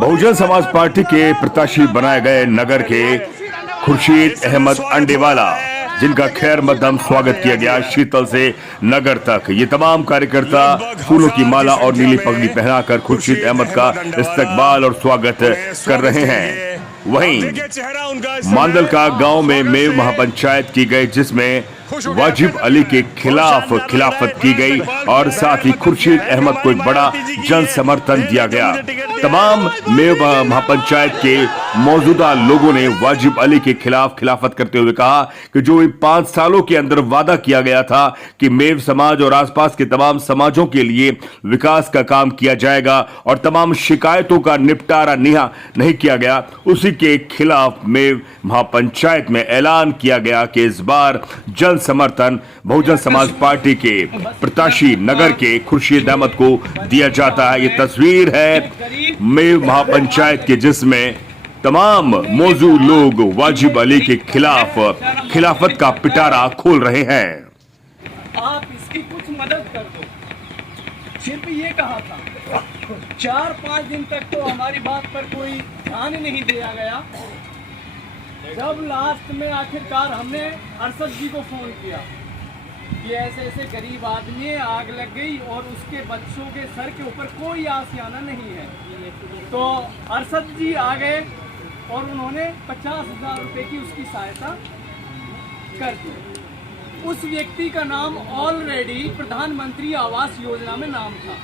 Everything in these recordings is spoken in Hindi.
बहुजन समाज पार्टी के प्रत्याशी बनाए गए नगर के खुर्शीद अहमद अंडेवाला, जिनका खैर मकदम स्वागत किया गया शीतल से नगर तक। ये तमाम कार्यकर्ता फूलों की माला और नीली पगड़ी पहनाकर खुर्शीद अहमद का इस्तकबाल और स्वागत कर रहे हैं। वहीं मांदलका गांव में मेव महापंचायत की गई, जिसमें वाजिब अली के खिलाफ खिलाफत की गई और साथ ही खुर्शीद अहमद को एक बड़ा जन समर्थन दिया गया। तमाम मेव महापंचायत के मौजूदा लोगों ने वाजिब अली के खिलाफ खिलाफत करते हुए कहा कि जो 5 सालों के अंदर वादा किया गया था कि मेव समाज और आसपास के तमाम समाजों के लिए विकास का काम किया जाएगा और तमाम शिकायतों का निपटारा नहीं किया गया, उसी के खिलाफ मेव महापंचायत में ऐलान किया गया कि इस बार जन समर्थन बहुजन समाज पार्टी के प्रत्याशी नगर के खुर्शीद अहमद को दिया जाता है। ये तस्वीर है मेव महापंचायत के, जिसमें तमाम मौजूद लोग वाजिब अली के खिलाफ खिलाफत का पिटारा खोल रहे हैं। आप इसकी कुछ मदद कर दो। सिर्फ ये कहा था, 4-5 दिन तक तो हमारी बात पर कोई ध्यान नहीं दिया गया। जब लास्ट में आखिरकार हमने अरशद जी को फोन किया कि ऐसे ऐसे गरीब आदमी है, आग लग गई और उसके बच्चों के सर के ऊपर कोई आशियाना नहीं है, तो अरशद जी आ गए और उन्होंने 50,000 रुपए की उसकी सहायता कर दी। उस व्यक्ति का नाम ऑलरेडी प्रधानमंत्री आवास योजना में नाम था।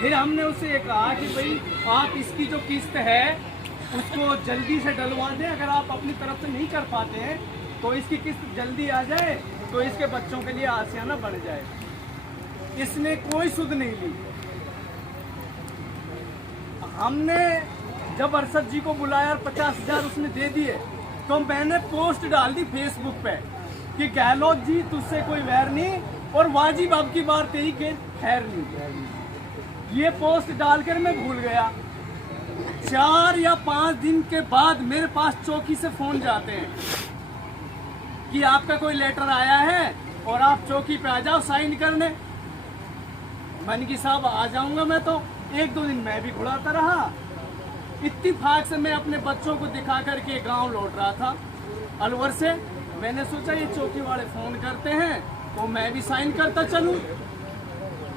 फिर हमने उसे कहा कि भाई आप इसकी जो किस्त है उसको जल्दी से डलवा दें, अगर आप अपनी तरफ से नहीं कर पाते हैं तो इसकी किस्त जल्दी आ जाए तो इसके बच्चों के लिए आसियाना बढ़ जाए। इसने कोई सुध नहीं ली। हमने जब अरशद जी को बुलाया और 50,000 उसने दे दिए, तो मैंने पोस्ट डाल दी फेसबुक पे कि गहलोत जी तुझसे कोई वैर नहीं और वाजिब अब की बार तेरी के खैर नहीं। ये पोस्ट डालकर मैं भूल गया। 4 या 5 दिन के बाद मेरे पास चौकी से फोन जाते हैं कि आपका कोई लेटर आया है और आप चौकी पे आ जाओ साइन करने। मन की साहब आ जाऊंगा मैं, तो 1-2 दिन मैं भी घुड़ाता रहा। इत्तेफाक से मैं अपने बच्चों को दिखा करके गांव लौट रहा था अलवर से। मैंने सोचा ये चौकी वाले फोन करते हैं तो मैं भी साइन करता चलूं।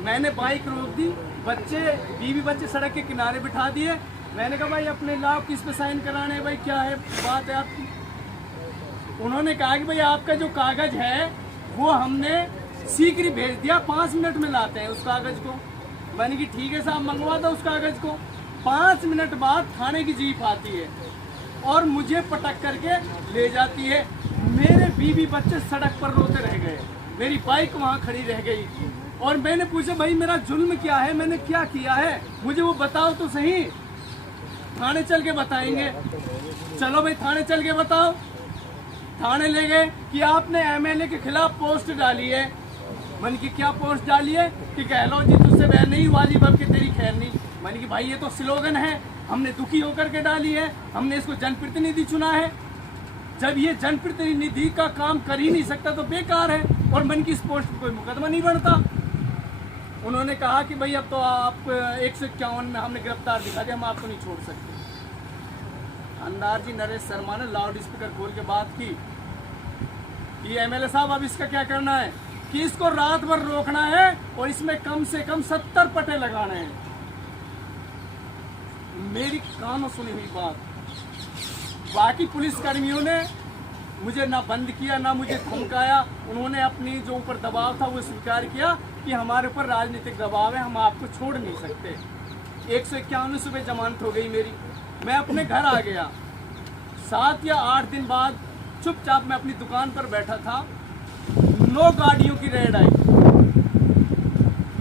मैंने बाइक रोक दी, बीवी बच्चे सड़क के किनारे बिठा दिए। मैंने कहा भाई अपने लाओ, किस पे साइन कराने हैं भाई, क्या है बात है आपकी। उन्होंने कहा कि भाई आपका जो कागज है वो हमने शीघ्र भेज दिया, 5 मिनट में लाते हैं उस कागज को। मैंने कि ठीक है साहब मंगवा दो उस कागज को। 5 मिनट बाद थाने की जीप आती है और मुझे पटक करके ले जाती है। मेरे बीवी बच्चे सड़क पर रोते रह गए, मेरी बाइक वहाँ खड़ी रह गई और मैंने पूछा भाई मेरा जुल्म क्या है, मैंने क्या किया है, मुझे वो बताओ तो सही। थाने चल के बताएंगे। चलो भाई थाने चल के बताओ। थाने ले गए कि आपने एमएलए के खिलाफ पोस्ट डाली है। मन की क्या पोस्ट डाली है कि गहलोत जी तुझसे वैर नहीं, वाजिब अब की तेरी खैर नहीं। मन की भाई ये तो स्लोगन है, हमने दुखी होकर के डाली है, हमने इसको जनप्रतिनिधि चुना है। जब ये जनप्रतिनिधि का काम कर ही नहीं सकता तो बेकार है और मन की इस पोस्ट पर कोई मुकदमा नहीं बनता। उन्होंने कहा कि भाई अब तो आप 151 में हमने गिरफ्तार दिखा दिया, हम आपको नहीं छोड़ सकते। अंदार जी नरेश शर्मा ने लाउड स्पीकर खोल के बात की कि एमएलए साहब अब इसका क्या करना है कि इसको रात भर रोकना है और इसमें कम से कम 70 पटे लगाने हैं। मेरी कानों सुनी हुई बात। बाकी पुलिस कर्मियों ने मुझे ना बंद किया ना मुझे धमकाया। उन्होंने अपनी जो ऊपर दबाव था वो स्वीकार किया कि हमारे ऊपर राजनीतिक दबाव है, हम आपको छोड़ नहीं सकते। 151 सुबह जमानत हो गई मेरी। मैं अपने घर आ गया। 7 या 8 दिन बाद चुपचाप मैं अपनी दुकान पर बैठा था, 9 गाड़ियों की रेड आई।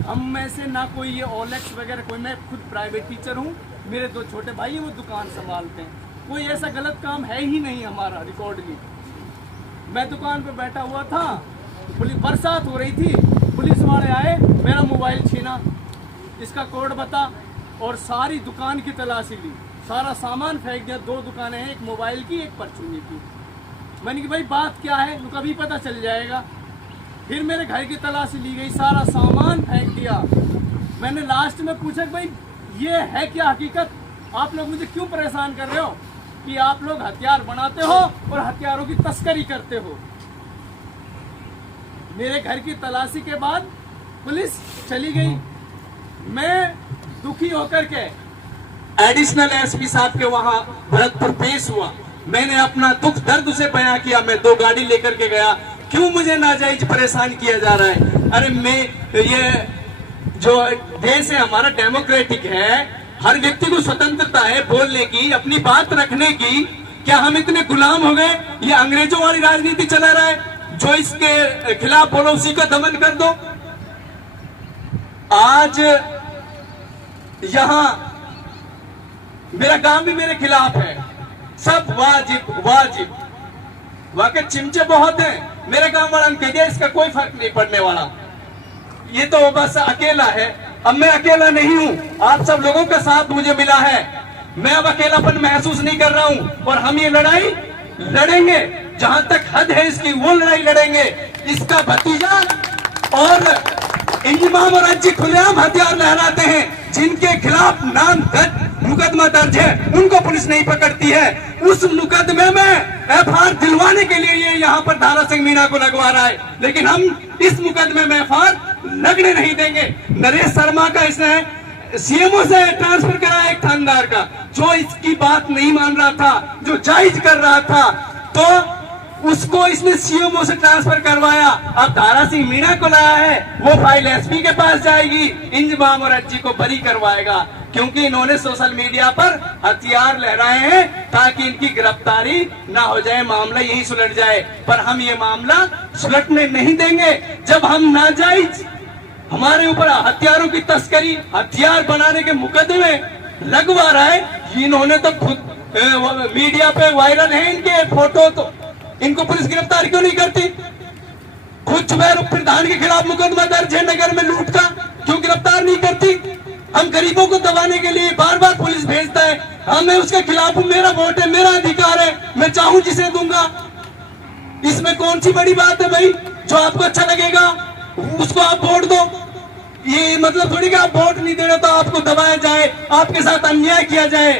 हम में से ना कोई ये ओलेक्स वगैरह कोई, मैं खुद प्राइवेट टीचर हूँ, मेरे 2 छोटे भाई हैं वो दुकान संभालते हैं, कोई ऐसा गलत काम है ही नहीं हमारा रिकॉर्डली। मैं दुकान पर बैठा हुआ था, पुलिस बरसात हो रही थी, पुलिस वाले आए, मेरा मोबाइल छीना, इसका कोड बता और सारी दुकान की तलाशी ली, सारा सामान फेंक दिया। 2 दुकानें हैं, एक मोबाइल की एक परचूनी की। मैंने कि भाई बात क्या है, तो कभी पता चल जाएगा। फिर मेरे घर की तलाशी ली गई, सारा सामान फेंक दिया। मैंने लास्ट में पूछा कि भाई ये है क्या हकीकत? आप लोग मुझे क्यों परेशान कर रहे हो कि आप लोग हथियार बनाते हो और हथियारों की तस्करी करते हो? मेरे घर की तलाशी के बाद पुलिस चली गई। मैं दुखी होकर के एडिशनल एसपी साहब के वहां भरतपुर पेश हुआ। मैंने अपना दुख दर्द उसे बयां किया। मैं 2 गाड़ी लेकर के गया। क्यों मुझे नाजायज परेशान किया जा रहा है? अरे मैं ये जो देश है हमारा डेमोक्रेटिक है, हर व्यक्ति को स्वतंत्रता है बोलने की, अपनी बात रखने की। क्या हम इतने गुलाम हो गए? ये अंग्रेजों वाली राजनीति चला रहा है, जो इसके खिलाफ बोलो उसी का दमन कर दो। आज यहां मेरा काम भी मेरे खिलाफ है। सब वाजिब वाजिब, वाकई चिमचे बहुत हैं। मेरे काम वाला कह दिया, इसका कोई फर्क नहीं पड़ने वाला। ये तो बस अकेला है। अब मैं अकेला नहीं हूं, आप सब लोगों का साथ मुझे मिला है। मैं अब अकेलापन महसूस नहीं कर रहा हूं और हम ये लड़ाई लड़ेंगे। जहां तक हद है इसकी वो लड़ाई लड़ेंगे। इसका भतीजा और इंजमाम और अज्जी खुलेआम हथियार लहराते हैं। जिनके खिलाफ मुकदमा दर्ज है उनको पुलिस नहीं पकड़ती है। उस मुकदमे में एफआईआर दिलवाने के लिए ये यहाँ पर धारा सिंह मीणा को लगवा रहा है, लेकिन हम इस मुकदमे में एफआईआर लगने नहीं देंगे। नरेश शर्मा का इसने सीएमओ से ट्रांसफर कराया एक थानेदार का, जो इसकी बात नहीं मान रहा था, जो जायज कर रहा था, तो उसको इसने सीएमओ से ट्रांसफर करवाया। अब धारा सिंह मीणा को लाया है, वो फाइल एसपी के पास जाएगी, इंजमाम और अज्जी को बरी करवाएगा, क्योंकि इन्होंने सोशल मीडिया पर हथियार लहराए हैं ताकि इनकी गिरफ्तारी ना हो जाए, मामला यही सुलट जाए। पर हम ये मामला सुलटने नहीं देंगे। जब हम नाजायज हमारे ऊपर हथियारों की तस्करी, हथियार बनाने के मुकदमे लगवा रहा है, इन्होंने तो खुद मीडिया पे वायरल है इनके फोटो, तो इनको पुलिस गिरफ्तार क्यों नहीं करती? खुद जुबैर प्रधान के खिलाफ मुकदमा दर्ज है नगर में लूट का, क्यों गिरफ्तार नहीं करती? हम गरीबों को दबाने के लिए बार बार पुलिस भेजता है। हमें उसके खिलाफ, मेरा वोट है, मेरा अधिकार है, मैं चाहूं जिसे दूंगा। इसमें कौन सी बड़ी बात है भाई? जो आपको अच्छा लगेगा उसको आप वोट दो। ये मतलब थोड़ी कि आप वोट नहीं दे रहे तो आपको दबाया जाए, आपके साथ अन्याय किया जाए।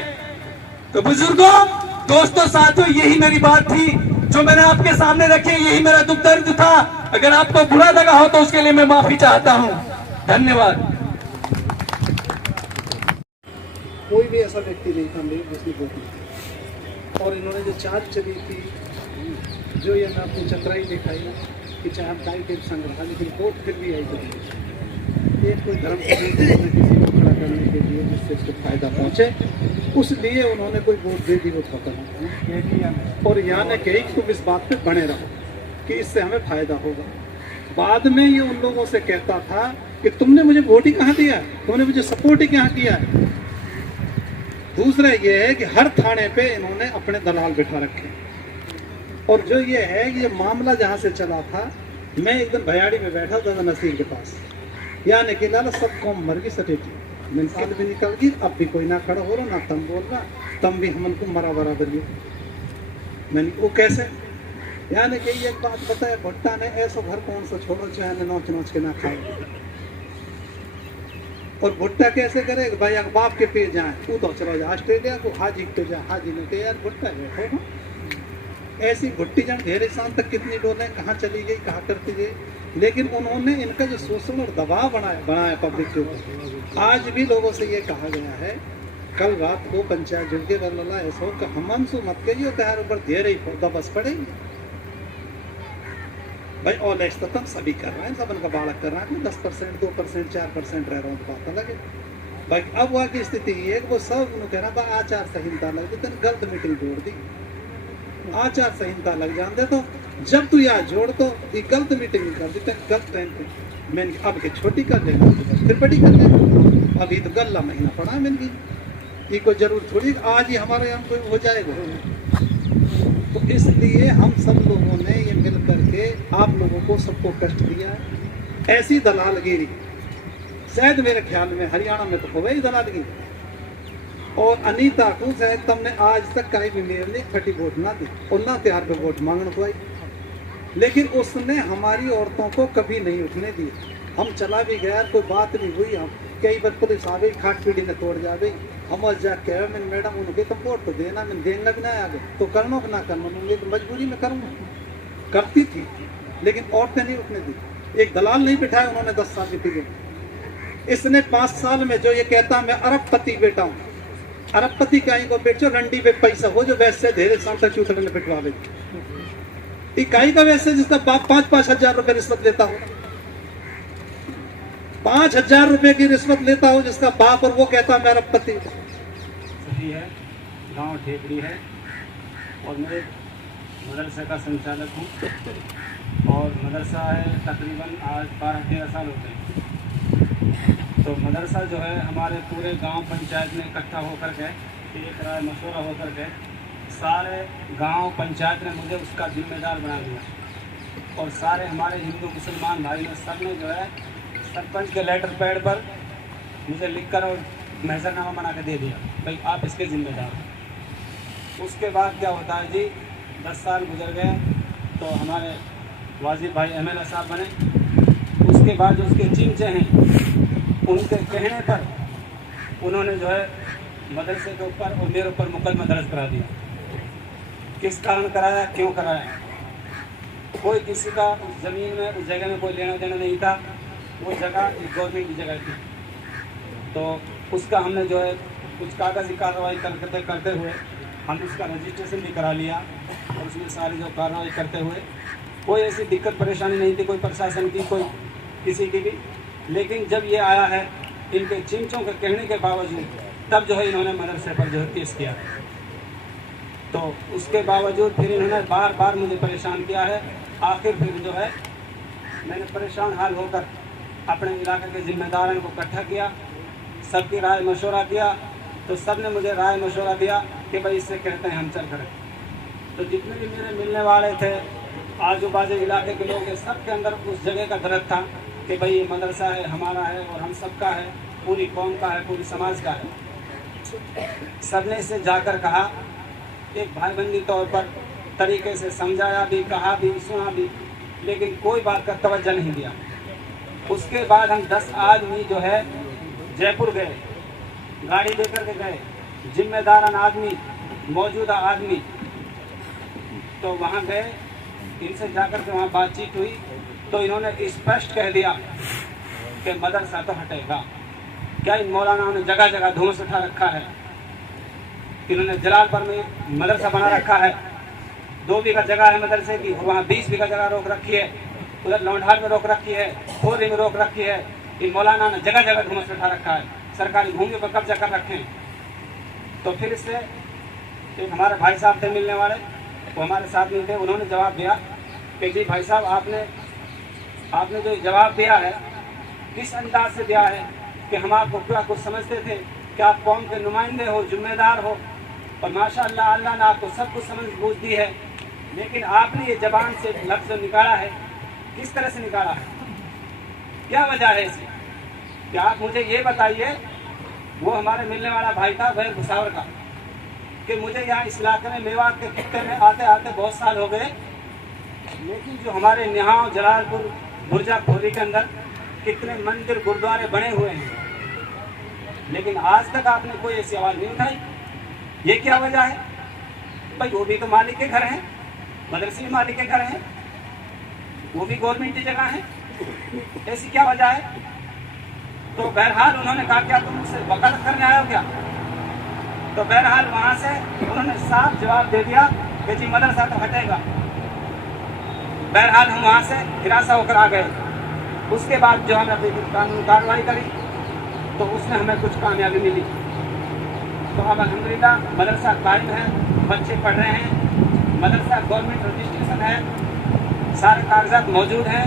तो बुजुर्गों, दोस्तों, साथियों, यही मेरी बात थी जो मैंने आपके सामने रखी। यही मेरा दुख दर्द था। अगर आपको बुरा लगा हो तो उसके लिए मैं माफी चाहता हूं। धन्यवाद। कोई भी ऐसा व्यक्ति नहीं था मेरे जिसने वोट नहीं। और इन्होंने जो चार्ज चली थी, जो ये मैं अपनी चतुराई दिखाई कि चाहे हम टाइम टेप संग्रह, लेकिन वोट फिर भी आई करेंगे। एक कोई धर्म को किसी को खड़ा करने के लिए जिससे उसको फायदा पहुंचे, उस लिए उन्होंने कोई वोट दे दी, वो खत्म। और यहाँ ने कही कि तुम इस बात पे बने रहो कि इससे हमें फायदा होगा। बाद में ये उन लोगों से कहता था कि तुमने मुझे वोट ही कहाँ दिया, तुमने मुझे सपोर्ट ही कहाँ किया है। दूसरा ये है कि हर थाने पे इन्होंने अपने दलाल बिठा रखे। और जो ये है कि ये मामला जहाँ से चला था, मैं एक दिन भयाड़ी में बैठा था नसीर के पास, यानी कि लाला सब कौम मर गई सटेटी, मैंने भी निकल गई, अब भी कोई ना खड़ा हो रहा ना तम बोल रहा, तम भी हमन को मरा बराबर ही। मैंने वो कैसे, यानी कि एक बात बताया, भुट्टा ने ऐसा घर कौन सा छोड़ो चाहे नोच नोच के ना खाए। और भुट्टा कैसे करे भाई, अगर बाप के पे जाए तू तो चलो जा ऑस्ट्रेलिया को, हाजी पे जा, हाजी ने कहा यार भुट्टा है हो। ऐसी भुट्टी जन ढेर शाम तक कितनी डोलें कहाँ चली गई, कहाँ करती गई। लेकिन उन्होंने इनका जो शोषण और दबाव बनाया पब्लिक के ऊपर। आज भी लोगों से ये कहा गया है, कल रात को पंचायत जुड़ के बल्ला ऐसा हो कि हमन सो मत कहिए तैयार ऊपर ढेर ही दबस पड़ेगी भाई। और तो तुम सभी कर रहे हैं, सब उनका बालक कर रहा है, 10%, 2%, 4% रह रहा हूँ तो बात लगे भाई। अब वहाँ की स्थिति ये है कि वो सब कह रहा था आचार संहिता लग गई, तेने गलत मीटिंग जोड़ दी, आचार संहिता लग जाते तो जब तू यहाँ जोड़ तो ये गलत मीटिंग कर दी, गलत टाइम पे मैंने अब के छोटी कर लेना, फिर बड़ी कर लेना। अभी तो गल्ला महीना पड़ा है मैंने, ये कोई जरूर थोड़ी आज ही हमारे यहाँ कोई हो जाएगा। तो इसलिए हम सब लोगों ने ये मिल करके आप लोगों को सबको कष्ट दिया है। ऐसी दलालगिरी शायद मेरे ख्याल में हरियाणा में तो हो गई दलालगिरी। और अनीता को शायद तुमने आज तक कहीं भी मेयर ने फटी वोट ना दी और ना त्योहार पे वोट मांगने को आई, लेकिन उसने हमारी औरतों को कभी नहीं उठने दी। हम चला भी गया, कोई बात नहीं हुई। हम कई बार पुलिस आ गई, खाट पीढ़ी ने तोड़ जा गई। हम आज जा कह मैंने मैडम उनके तो वोट तो देना, मैंने देना भी नहीं आगे तो करना कि ना करना, मैं तो मजबूरी में करूँगा। करती थी लेकिन औरतें नहीं रुकने दी। एक दलाल नहीं बिठाया उन्होंने 10 साल के पीरियड। इसने 5 साल में जो ये कहता मैं अरबपति बेटा हूँ, अरबपति कहीं को बेचो रंडी पे पैसा हो जो वैसे धेरे सांता चूथड़े ने पिटवा दे। इकाई का वैसे जिसका बाप 5-5 हजार रुपए रिश्वत लेता हो, 5,000 रुपए की रिश्वत लेता हो जिसका बाप, और वो कहता मैं अरबपति। सही है, गांव ठेकड़ी है और मैं मदरसे का संचालक हूँ और मदरसा है तकरीबन आज 12-13 साल हो गए। तो मदरसा जो है हमारे पूरे गांव पंचायत में इकट्ठा होकर के एक राय मशवरा होकर के सारे गांव पंचायत ने मुझे उसका जिम्मेदार बना दिया और सारे हमारे हिंदू मुसलमान भाई ने सब ने जो है सरपंच के लेटर पैड पर मुझे लिखकर और महजरनामा बना के दे दिया, भाई आप इसके जिम्मेदार हो। उसके बाद क्या होता है जी, 10 साल गुजर गए तो हमारे वाजिब भाई MLA साहब बने। उसके बाद जो उसके चिमचे हैं उनके कहने पर उन्होंने जो है मदरसे के ऊपर और मेरे ऊपर मुकदमा दर्ज करा दिया। किस कारण कराया, क्यों कराया, कोई किसी का उस ज़मीन में उस जगह में कोई लेना देना नहीं था। वो जगह गवर्नमेंट की जगह थी। तो उसका हमने जो है कुछ कागज़ी कार्रवाई करते हुए हम उसका रजिस्ट्रेशन भी करा लिया और उसमें सारी जो कार्रवाई करते हुए कोई ऐसी दिक्कत परेशानी नहीं थी, कोई प्रशासन की, कोई किसी की भी। लेकिन जब ये आया है इनके चिमचों के कहने के बावजूद तब जो है इन्होंने मदरसे पर जो है केस किया। तो उसके बावजूद फिर इन्होंने बार बार मुझे परेशान किया है। आखिर फिर जो है मैंने परेशान हाल होकर अपने इलाके के जिम्मेदारों को इकट्ठा किया, सबकी राय मशवरा किया। तो सब ने मुझे राय मशवरा दिया कि भाई इससे कहते हैं हम चल करें। तो जितने भी मेरे मिलने वाले थे आजू बाजू इलाके के लोग, सब के अंदर उस जगह का दर्द था कि भाई ये मदरसा है, हमारा है और हम सबका है, पूरी कौम का है, पूरी समाज का है। सब ने इसे जाकर कहा, एक भाईबंदी तौर पर तरीके से समझाया भी, कहा भी, सुना भी, लेकिन कोई बात का तवज्जो नहीं दिया। उसके बाद हम 10 आदमी जो है जयपुर गए, गाड़ी लेकर के गए, जिम्मेदारान आदमी, मौजूदा आदमी। तो वहाँ गए, इनसे जाकर के वहाँ बातचीत हुई तो इन्होंने स्पष्ट कह दिया कि मदरसा तो हटेगा। क्या इन मौलानाओं ने जगह जगह धुआं उठा रखा है। इन्होंने जलालपुर में मदरसा बना रखा है, 2 बीघा जगह है मदरसे की, वहाँ 20 बीघा जगह रोक रखी है, उधर लौंढाल में रोक रखी है, खोरी में रोक रखी है। इन मौलाना ने जगह जगह धुआं उठा रखा है, सरकारी भूमि पर कब्जा कर रखे हैं। तो फिर इससे एक हमारे भाई साहब थे मिलने वाले, वो हमारे साथ में थे, उन्होंने जवाब दिया कि जी भाई साहब आपने जो जवाब दिया है किस अंदाज से दिया है कि हम आपको क्या कुछ समझते थे कि आप कौम के नुमाइंदे हो, जिम्मेदार हो, और माशाअल्लाह अल्लाह ने आपको सब कुछ समझ बूझ दी है, लेकिन आपने ये जबान से लफ्ज़ निकाला है, किस तरह से निकाला है, क्या वजह है इसकी? कि आप मुझे ये बताइए। वो हमारे मिलने वाला भाई था वह भुसावर का, कि मुझे यहाँ इस इलाके में मेवात के खित्ते में आते आते बहुत साल हो गए, लेकिन जो हमारे निहाव, जलालपुर, बुरजा खोरी के अंदर कितने मंदिर गुरुद्वारे बने हुए हैं, लेकिन आज तक आपने कोई ऐसी आवाज़ नहीं उठाई। ये क्या वजह है? भाई वो भी तो मालिक के घर हैं, मदरसे भी मालिक के घर हैं, वो भी गवर्नमेंट की जगह है, ऐसी क्या वजह है? तो बहरहाल उन्होंने कहा क्या तुम मुझसे वकालत करने आए हो क्या? तो बहरहाल वहाँ से उन्होंने साफ जवाब दे दिया कि जी मदरसा तो हटेगा। बहरहाल हम वहाँ से हिरासा होकर आ गए। उसके बाद जो हमने अपनी कानूनी कार्रवाई करी तो उसमें हमें कुछ कामयाबी मिली। तो अब अल्हम्दुलिल्लाह मदरसा कायम है, बच्चे पढ़ रहे हैं, मदरसा गवर्नमेंट रजिस्ट्रेशन है, सारे कागजात मौजूद हैं।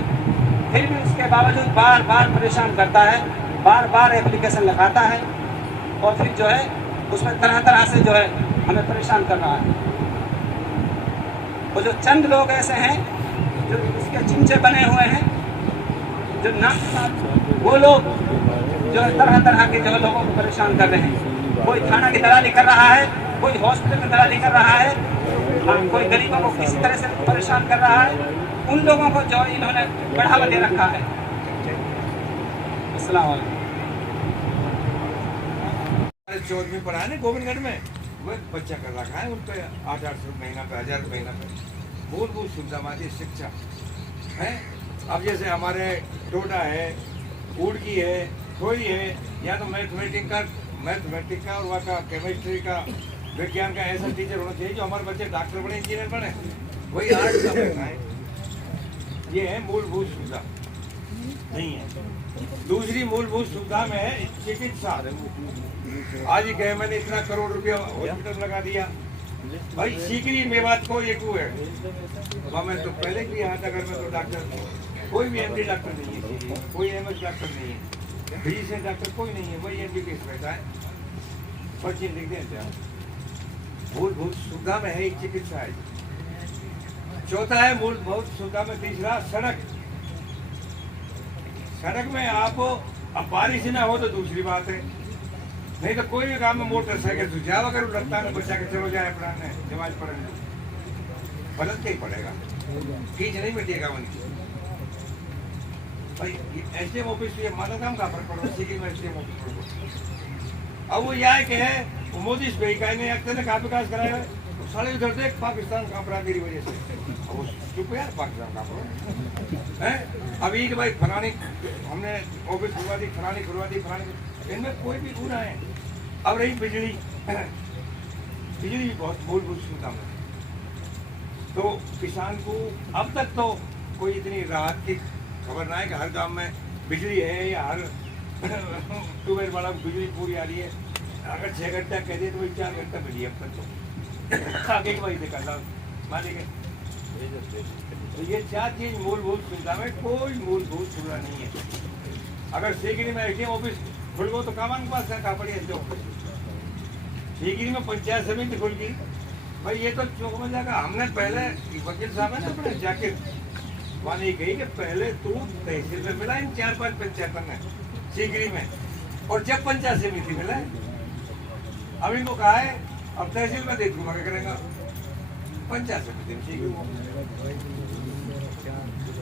फिर भी उसके बावजूद बार बार परेशान करता है, बार बार एप्लीकेशन लगाता है और फिर जो है उसमें तरह तरह से जो है हमें परेशान कर रहा है। वो जो चंद लोग ऐसे हैं जो उसके चिमचे बने हुए हैं, जो ना वो लोग जो तरह तरह के जो लोगों को परेशान कर रहे हैं। कोई थाना की दलाली कर रहा है, कोई हॉस्पिटल में दलाली कर रहा है, कोई गरीबों को किसी तरह से परेशान कर रहा है। उन लोगों को जो इन्होंने बढ़ावा दे रखा है। अस्सलाम वालेकुम। 14 में पढ़ा है ना गोविंदगढ़ में, वह बच्चा कर रखा है उन पर 800 महीना पे 1000 महीना पे मूलभूत सुविधावादी शिक्षा है। अब जैसे हमारे टोडा है, उड़की है, कोई है, या तो मैथमेटिक का और वहाँ का केमिस्ट्री का विज्ञान का ऐसा टीचर होना चाहिए जो हमारे बच्चे डॉक्टर बने, इंजीनियर बने, वही आर्ट का बनना है। ये है मूलभूत सुविधा नहीं है। दूसरी मूलभूत सुविधा में है चिकित्सा। आज ही कहे मैंने इतना करोड़ रुपया हॉस्पिटल लगा दिया, भाई सीकरी मेवात को एक है वहाँ मैं तो पहले भी यहाँ था, अगर मैं तो डॉक्टर कोई भी एमडी डॉक्टर नहीं है, कोई एमएस डॉक्टर नहीं है, फिजिशियन डॉक्टर कोई नहीं है, वही एमबीबीएस बैठा है, पर्ची लिख दें। मूलभूत सुविधा में है एक चिकित्सा है। चौथा है मूलभूत सुविधा में तीसरा सड़क। सड़क में आप अब बारिश ना हो तो दूसरी बात है, नहीं तो कोई भी काम में मोटरसाइकिल से जाओ, अगर लगता है बच्चा के चलो जाए पढ़ाने जमाज पढ़ने, बदल के ही पड़ेगा, खींच नहीं मिटेगा उनकी। भाई एसडीएम ऑफिस ये माता काम का फर्क पड़ो, सिटी में एसडीएम ऑफिस। अब वो यह है कि है मोदी से ने अक्सर ने कहा विकास कराया है, साले उधर देख पाकिस्तान का अपराधी की वजह से, अब वो चुप यार पाकिस्तान का अपराध है। अभी कि भाई फलानी हमने ऑफिस खुलवा दी, फलानी, इनमें कोई भी गुना है। अब रही बिजली, बिजली भी बहुत मूलभूत सुविधा में, तो किसान को अब तक तो कोई इतनी राहत की खबर ना है कि हर गांव में बिजली है या हर ट्यूबवेल वाला बिजली पूरी आ रही है। अगर 6 घंटा कह दिए तो वही 4 घंटा मिली अब तक तो आगे की वही निकलना मानेंगे। तो ये 4 चीज मूलभूत सुविधा में कोई मूलभूत सुविधा नहीं है। अगर सीकरी में एटीएम ऑफिस खुल गो तो कामान के पास कहा पड़ी है, सीकरी में पंचायत समिति खुल गई, भाई ये तो चौक में जाकर हमने पहले वकील साहब है ना अपने जाकिर वहाँ नहीं कही कि पहले तू तहसील में मिला इन 4-5 पंचायतों में सीकरी में, और जब पंचायत समिति मिला अब इनको कहा है अब तहसील में देख लूंगा क्या करेगा, पंचायत समिति में सीकरी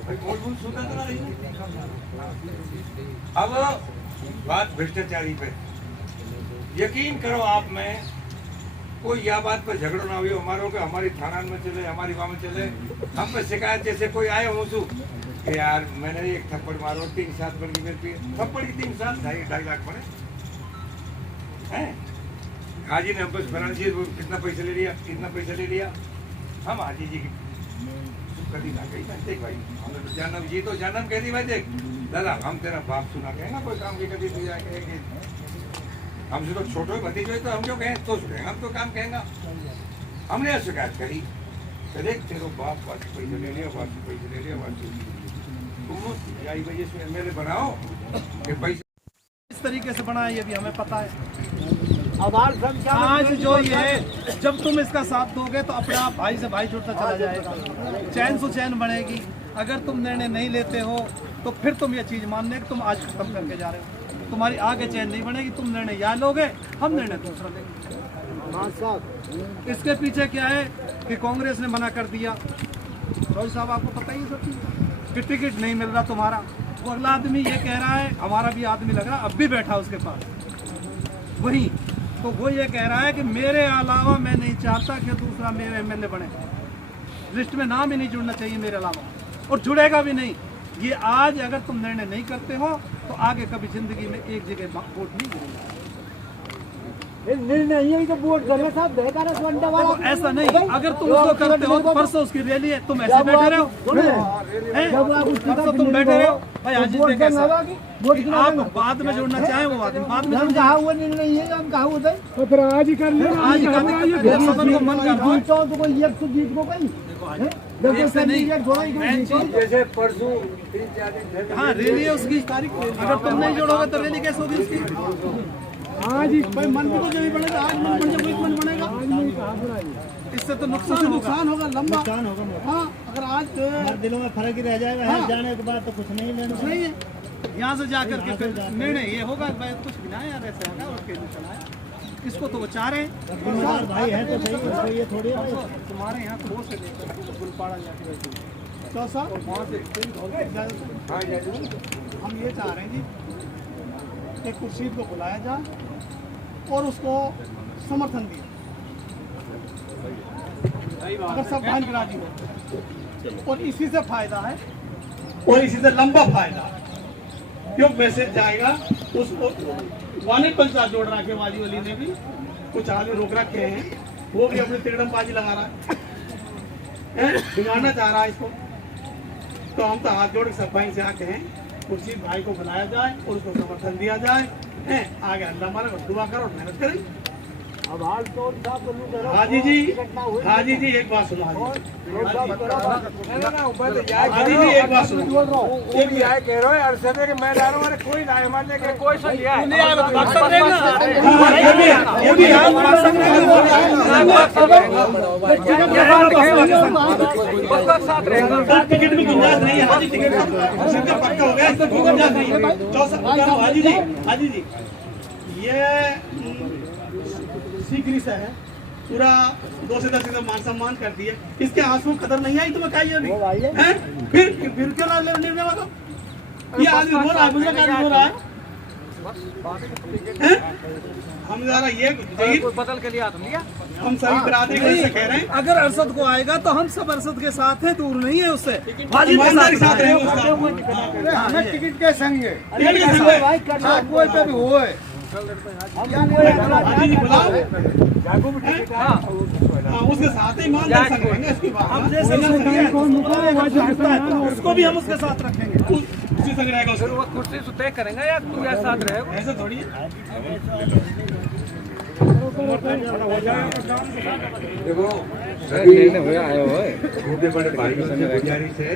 मूलभूत सुविधा तो ना रही। अब बात भ्रष्टाचारी पे, यकीन करो आप में कोई यह बात पर झगड़ो ना हुई हमारो के हमारी थाना में चले, हमारी वहाँ में चले, हम पे शिकायत जैसे कोई आए हो कि यार मैंने एक थप्पड़ मारो 3-7 बन गई मेरी थप्पड़ की 3-7 2.5 लाख पड़े हैं। हाजी ने हम बस फराजी कितना पैसा ले लिया, कितना पैसा ले लिया, हम हाजी जी की कभी ना कही देख भाई हमने तो जानम जी तो जानम कह दी भाई देख दादा हम तेरा बाप सुना कहेंगे कोई काम की कभी तो कहेंगे हमसे तो छोटे भतीजे तो हम जो कहें तो सुनेंगे, हम तो काम कहेंगे। हमने शिकायत करी देख तेरे बाप बात पैसे ले लिया, बात पैसे ले लिया, बात तुम यही वजह से एमएलए बनाओ कि पैसे इस तरीके से बना है ये भी हमें पता है। आज जो ये है जब तुम इसका साथ दोगे तो अपने आप भाई से भाई जुड़ता चला जाएगा, चैन से चैन बढ़ेगी। अगर तुम निर्णय नहीं लेते हो तो फिर तुम ये चीज़ मानने कि तुम आज खत्म करके जा रहे हो, तुम्हारी आगे चैन नहीं बनेगी। तुम निर्णय या लोगे, हम निर्णय दूसरा लेंगे। इसके पीछे क्या है कि कांग्रेस ने मना कर दिया, चौधरी साहब आपको पता ही सब चीज़ कि टिकट नहीं मिल रहा तुम्हारा। वो अगला आदमी ये कह रहा है, हमारा भी आदमी लग रहा अब भी बैठा उसके पास वही, तो वो ये कह रहा है कि मेरे अलावा मैं नहीं चाहता कि दूसरा मेरे एमएलए बने, लिस्ट में नाम ही नहीं जुड़ना चाहिए मेरे अलावा, और जुड़ेगा भी नहीं। ये आज अगर तुम निर्णय नहीं करते हो तो आगे कभी जिंदगी में एक जगह वोट नहीं गिरेगा। देखो ऐसा नहीं, अगर तुम उसको करते हो तो परसों उसकी रैली है, तुम ऐसे बैठे रहे हो, परसों तुम बैठे रहे हो भाई आज आप बाद में जुड़ना चाहे वो आदमी बाद में आज ही कर ले, आज ही कर मन जैसे परसों 3-4 दिन हाँ रैली है उसकी तारीख, अगर तुम नहीं जोड़ोगे तो रैली कैसे होगी उसकी? आज ही भाई मन को जो बनेगा, आज मन बन जाए मन बनेगा, इससे तो नुकसान होगा लंबा नुकसान होगा। हाँ अगर आज दिलों में फर्क ही रह जाएगा, हाँ, जाने के बाद तो कुछ नहीं है। यहाँ से जाकर के फिर निर्णय ये होगा कुछ भी ना यार ऐसे होगा और कैसे चलाया, इसको तो वो चाह रहे हैं भाई है तो सही, ये थोड़ी तुम्हारे यहाँ तो से लेकर गुलपाड़ा जाके चौसा और वहाँ से हम ये चाह रहे हैं जी कि खुर्शीद को बुलाया जाए और उसको समर्थन दिया। अगर सब बहन राजी हो और इसी से फायदा है और इसी से लंबा फायदा है, क्यों मैसेज जाएगा उसको। वानिक पंचायत जोड़ रहा है वाली वाली ने भी कुछ आदमी रोक रखे हैं, वो भी अपनी तिरड़मबाजी लगा रहा है, बिगाड़ना चाह रहा है इसको। तो हम तो हाथ जोड़ के सब भाई से आके हैं खुर्शीद भाई को बुलाया जाए और उसको समर्थन दिया जाए, आगे अल्लाह मारे दुआ करो, मेहनत करें। हाजी जी, हाजी जी एक बात सुनो, हाजी जी एक बात सुनो, कह रहे हो अरशद के मैदानों में कोई ना मारने के कोई सो लिया है टिकट में गुंजाइश नहीं है हाजी, टिकट पक्का हो गया, गुंजाइश नहीं है। हाजी जी, हाजी जी ये सीकरी से है, पूरा 2 से 10 मान सम्मान कर दिए, इसके आंसू में कदर नहीं आई तुम्हें कहा नहीं है? फिर क्यों ना लेने वाला ये आदमी रो रहा है, मुझे आदमी रो रहा है। हम जरा ये बदल के लिया हम सभी बरादरी को से कह रहे हैं, अगर अरशद को आएगा तो हम सब अरशद के साथ हैं, दूर नहीं है उससे। ईमानदारी साथ रहेंगे उसका। हमें टिकट के संग है, टिकट के संग है। कोई पे भी हो है। हाजी जी बुलाओ, उसके साथ ही ईमानदार संग रहेंगे। इसकी बात उसको भी हम उसके साथ रखेंगे, उसी संग रहेगा उसको। वो कुर्सी से तय करेंगे या तू या साथ रहेगा, ऐसा थोड़ी है। देखो सभी छोटे बड़े भाइयों से गुजारिश है